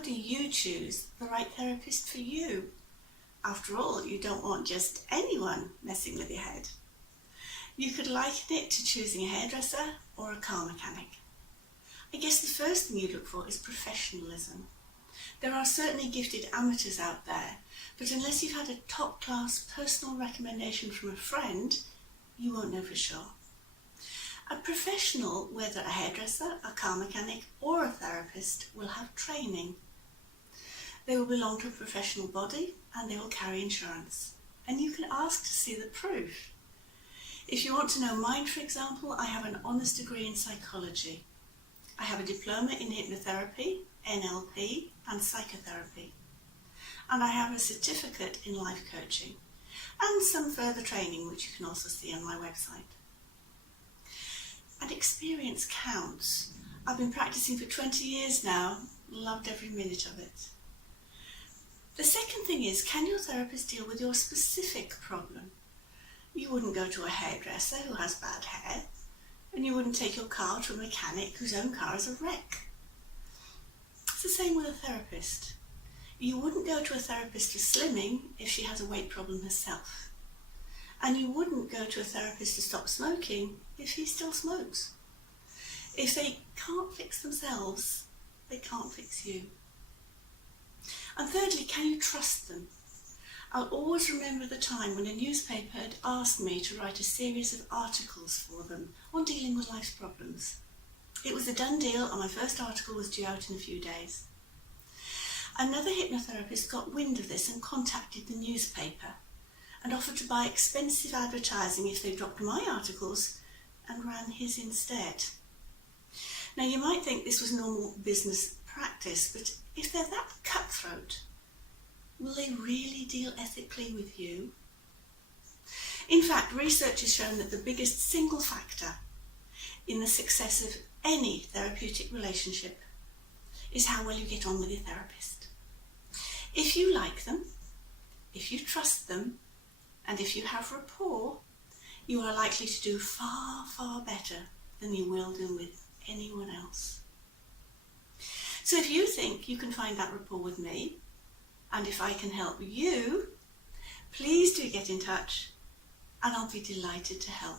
how do you choose the right therapist for you? After all, you don't want just anyone messing with your head. You could liken it to choosing a hairdresser or a car mechanic. I guess the first thing you look for is professionalism. There are certainly gifted amateurs out there, but unless you've had a top-class personal recommendation from a friend, you won't know for sure. A professional, whether a hairdresser, a car mechanic or a therapist, will have training. They will belong to a professional body and they will carry insurance. And you can ask to see the proof. If you want to know mine, for example, I have an honours degree in psychology. I have a diploma in hypnotherapy, NLP and psychotherapy. And I have a certificate in life coaching and some further training which you can also see on my website. And experience counts. I've been practicing for 20 years now, loved every minute of it. The second thing is, can your therapist deal with your specific problem? You wouldn't go to a hairdresser who has bad hair, and you wouldn't take your car to a mechanic whose own car is a wreck. It's the same with a therapist. You wouldn't go to a therapist for slimming if she has a weight problem herself. And you wouldn't go to a therapist to stop smoking if he still smokes. If they can't fix themselves, they can't fix you. And thirdly, can you trust them? I'll always remember the time when a newspaper had asked me to write a series of articles for them on dealing with life's problems. It was a done deal and my first article was due out in a few days. Another hypnotherapist got wind of this and contacted the newspaper and offered to buy expensive advertising if they dropped my articles and ran his instead. Now you might think this was normal business practice, but if they're that cutthroat, will they really deal ethically with you? In fact, research has shown that the biggest single factor in the success of any therapeutic relationship is how well you get on with your therapist. If you like them, if you trust them, and if you have rapport, you are likely to do far, far better than you will do with anyone else. So if you think you can find that rapport with me, and if I can help you, please do get in touch and I'll be delighted to help.